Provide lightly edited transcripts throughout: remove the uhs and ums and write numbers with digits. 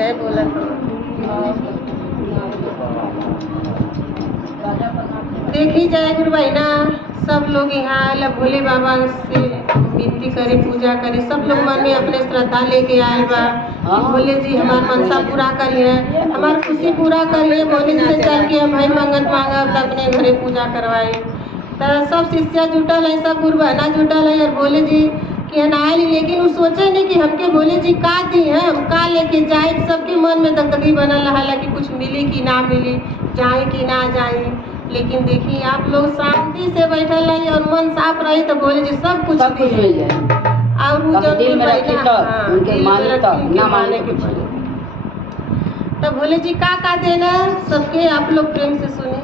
जय बोला तो देखी जाए गुरु बहना सब लोग यहाँ आयल भोले बाबा से विनती करे पूजा करे। सब लोग मन में अपने श्रद्धा लेके आयल बा भोले जी हमार मनसा पूरा करिए, हमार खुशी पूरा करिए। भोले जी से चल के हम भाई मंगत मांगब तो अपने घरे पूजा करवाए। तो सब शिष्या जुटल है, सब गुरु बहना जुटल है और भोले जी के आयल। लेकिन वो सोचे नहीं कि हमके भोले जी का दी है, हम का लेके जाए। सबके मन में दगदगी बनल रहा कि कुछ मिली कि ना मिली, जाए कि ना जाए। लेकिन देखिए आप लोग शांति से बैठल रही और मन साफ रही तो भोले जी सब कुछ मिल जाए। और वो जो दिल में रखी तो माने के पड़े। तो भोले जी का देना सबके आप लोग प्रेम से सुने।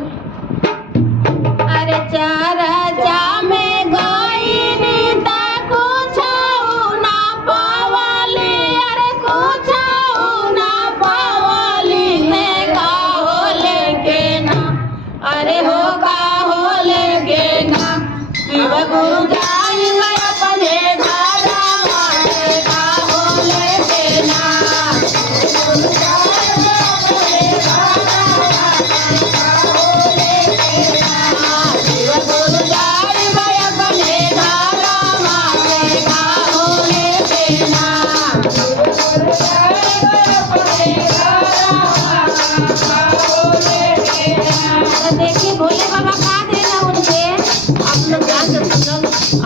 अरे चारा जा में गई नीता कुछ ना पावली, अरे कुछ ना पावली से का हो लेके ना, अरे हो का हो लेके ना। शिव गुरु जाई मैं अपने धारा मारे का हो लेके ना। गुरु जाई मैं अपने धारा मारे का हो लेके ना। शिव गुरु जाई मैं अपने धारा मारे का हो लेके ना। गुरु जाई मैं अपने धारा मारे का हो लेके ना। देखिए भोले बाबा का देना उनके आप लोग ध्यान से सुनो।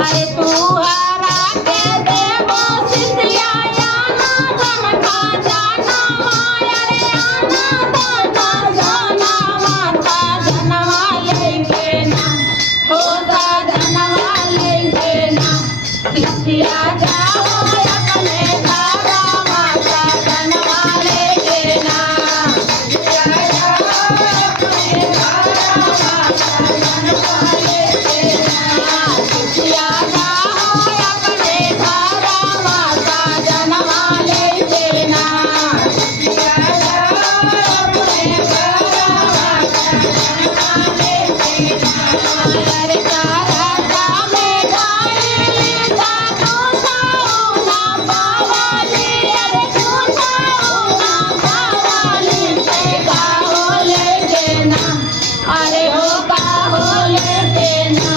अरे तू हरा के देवो शिष्या आना धन खा जाना माया रे, आना धन जाना माता जनवा लेके ना, होता जनवा लेके ना। शिष्या जाओ अपने धारा माता जनवा लेके ना। शिष्या जाओ अपने धारा माता जनवा लेके ना। शिष्या जाओ अपने धारा माता जनवा लेके ना। शिष्या जाओ अपने धारा माता जनवा लेके ना। अरे चारा जा में गई लीता कुछ ना पावली, अरे कुछ ना पावली से का हो लेके ना, अरे हो का हो लेके ना।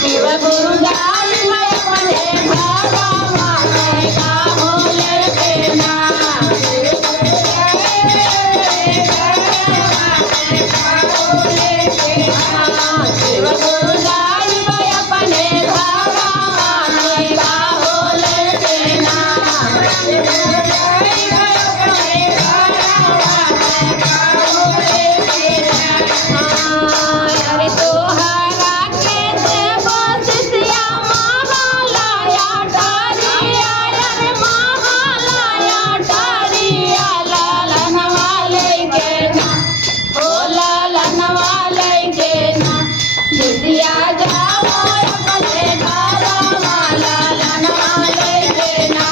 शिव गुरु जाई मैं अपने धारा मारे का हो लेके ना। शिव गुरु जाई मैं अपने धारा मारे का हो लेके ना। शिव गुरु जाई मैं अपने धारा मारे का हो लेके ना। शिव गुरु जाई मैं अपने धारा मारे का हो लेके ना। अरे तोहरा के देवो शिष्या महालया डरिया, अरे महालया डरिया लालनवा लेके ना, ओ लालनवा लेके ना। शिष्या जाओ अपने धारा माला लालनवा लेके ना।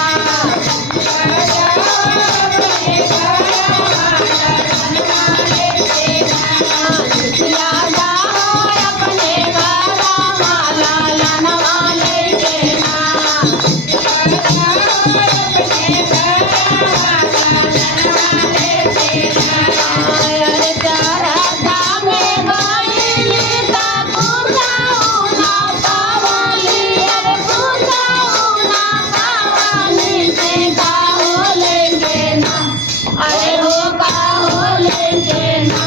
शिष्या जाओ अपने धारा माला लालनवा लेके ना। शिष्या जाओ अपने धारा माला लालनवा लेके ना। शिष्या जाओ अपने धारा माला लालनवा लेके ना। अरे चारा जा में गई लीता कुछ ना पावली, अरे कुछ ना पावली से का हो लेके ना, अरे हो का हो लेके ना।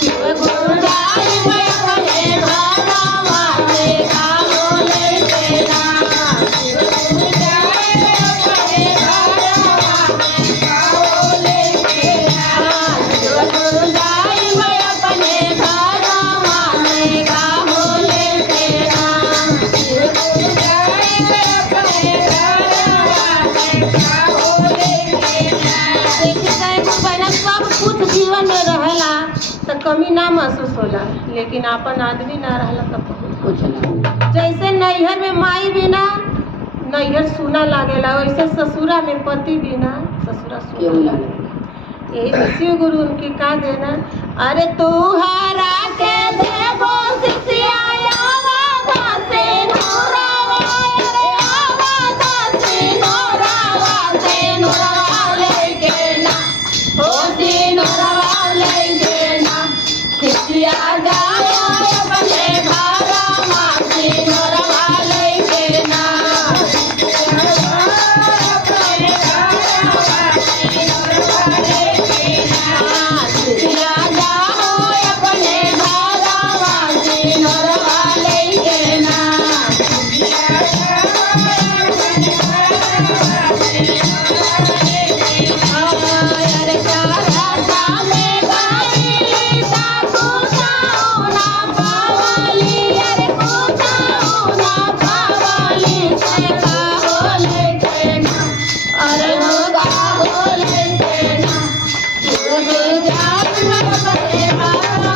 शिव गुरु जाई मैं अपने धारा मारे का हो लेके ना। शिव गुरु जाई मैं अपने धारा मारे का हो लेके ना। शिव गुरु जाई मैं अपने धारा मारे का हो लेके ना। शिव गुरु जाई मैं अपने धारा मारे का हो लेके ना। देखिए गुरु बहना सब कुछ जीवन में रहेला तो कमी ना महसूस होला, लेकिन अपन आदमी ना रहला तो बहुत कुछ ना। जैसे नैहर में माई बिना नैहर सुना लागेला, वैसे ससुरा में पति बिना ससुरा सुना लागेला। यही तो शिव गुरु उनकी का देना। अरे तू हरा के देवो शिष्या आवा से नूरावा, अरे आवा से नूरावा लेके ना। गुलजार भर बहे बाबा